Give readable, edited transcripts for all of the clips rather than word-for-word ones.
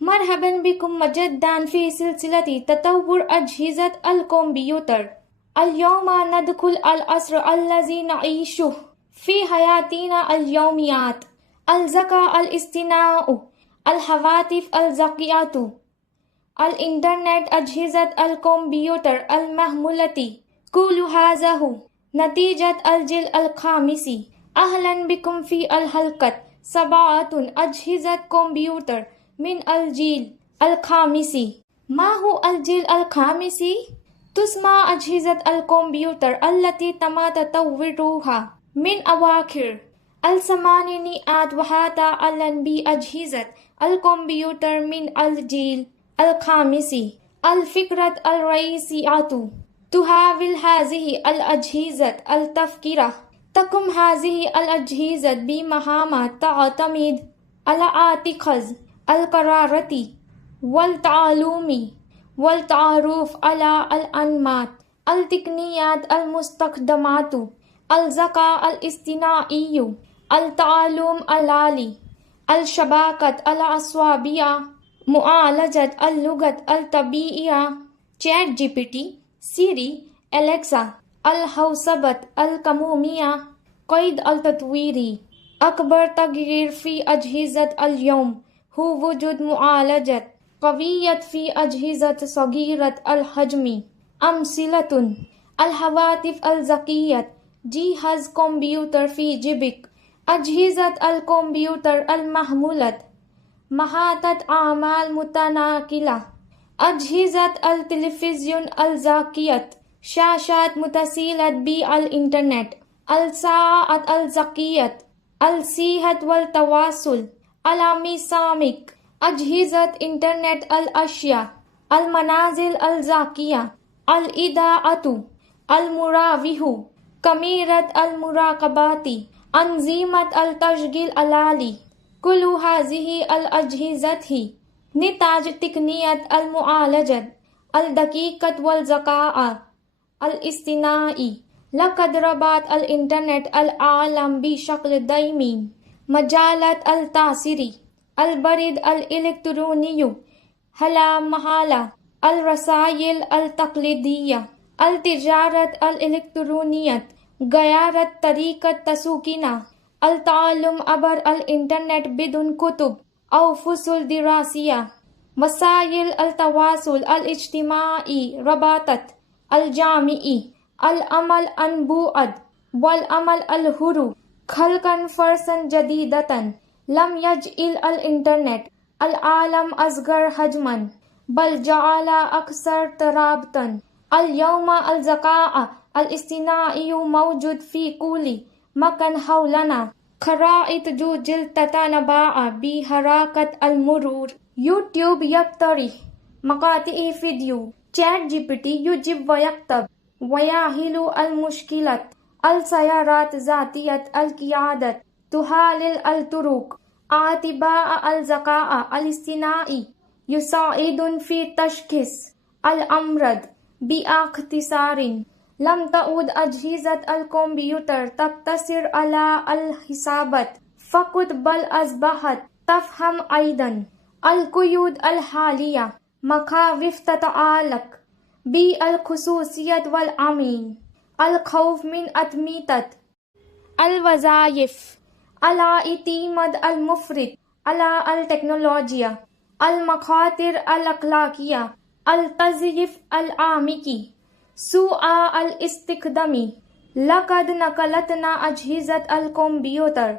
مرحبا بكم مجدا في سلسلة تطور أجهزة الكمبيوتر. اليوم ندخل العصر الذي نعيشه في حياتنا اليوميات: الذكاء الاصطناعي، الهواتف الذكية، الإنترنت، أجهزة الكمبيوتر المحمولة. كل هذا هو نتيجة الجيل الخامس. أهلا بكم في الحلقة 7: أجهزة كمبيوتر من الجيل الخامس. ما هو الجيل الخامس؟ تسمى أجهزة الكمبيوتر التي تم تطورها من أواخر الثمانينيات وحتى الآن بأجهزة الكمبيوتر من الجيل الخامس. الفكرة الرئيسية تحاول هذه الأجهزة التفكير. تقوم هذه الأجهزة بمهام تعتمد على اتخاذ القرارات والتعلم والتعرف على الأنماط التقنيات المستخدمة: الذكاء الاصطناعي، التعلم الآلي، الشبكات العصبية، معالجة اللغة الطبيعية، شات جي بي تي، سيري، أليكسا، الحوسبة العمومية. قيد التطوير: أكبر تغيير في أجهزة اليوم هو وجود معالجة قوية في أجهزة صغيرة الحجم. أمثلة: الهواتف الذكية، جهاز كمبيوتر في جيبك، أجهزة الكمبيوتر المحمولة، محطة أعمال متنقلة، أجهزة التلفزيون الذكية، شاشات متصلة بالإنترنت، الساعات الذكية، الصحة والتواصل الألكتروني، أجهزة إنترنت الأشياء، المنازل الذكية، الإضاءة، المراوح، كاميرا المراقبة، أنظمة التشغيل الآلي. كل هذه الأجهزة نتاج تقنية المعالجة الدقيقة والذكاء الاصطناعي. لقد ربط الإنترنت العالم بشكل دائمي. مجالات التأثير: البريد الإلكتروني، هلا محالة، الرسائل التقليدية، التجارة الإلكترونية غيرت طريقة تسويقنا، التعلم عبر الإنترنت بدون كتب أو فصول دراسية، وسائل التواصل الاجتماعي ربطت الجميع، العمل عن بعد والعمل الحر خلقا فرصا جديدة. لم يجعل الإنترنت العالم أصغر حجما بل جعل أكثر ترابطا. اليوم الذكاء الاصطناعي موجود في كل مكان حولنا. خرائط جوجل تتنبأ بحركة المرور، يوتيوب يقترح مقاطع فيديو، شات جي بي تي يجيب ويكتب ويحل المشكلات، السيارات ذاتية القيادة تحلل الطرق. اتباع الذكاء الاصطناعي يساعد في تشخيص الأمراض. باختصار، لم تعد أجهزة الكمبيوتر تقتصر على الحسابات فقط بل أصبحت تفهم أيضا القيود الحالية، مخاوف تتعلق بالخصوصية والأمن، الخوف من أتمتة الوظائف، الاعتماد المفرط على التكنولوجيا، المخاطر الأخلاقية، التزييف العميق، سوء الاستخدام. لقد نقلتنا أجهزة الكمبيوتر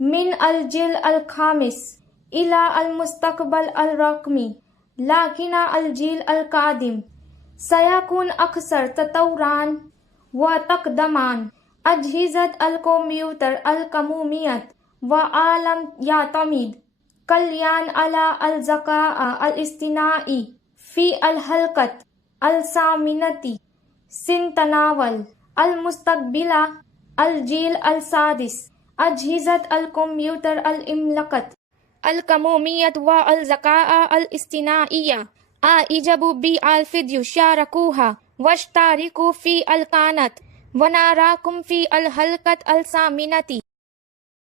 من الجيل الخامس إلى المستقبل الرقمي، لكن الجيل القادم سيكون أكثر تطورا وتقدما. أجهزة الكمبيوتر العمومية وعالم يعتمد كليا على الذكاء الاصطناعي. في الحلقة 8 سنتناول المستقبل الجيل السادس: أجهزة الكمبيوتر العملاقة العمومية والذكاء الاصطناعي. أعجبوا بالفيديو، شاركوها واشتركوا في القناة، ونراكم في الحلقة 8.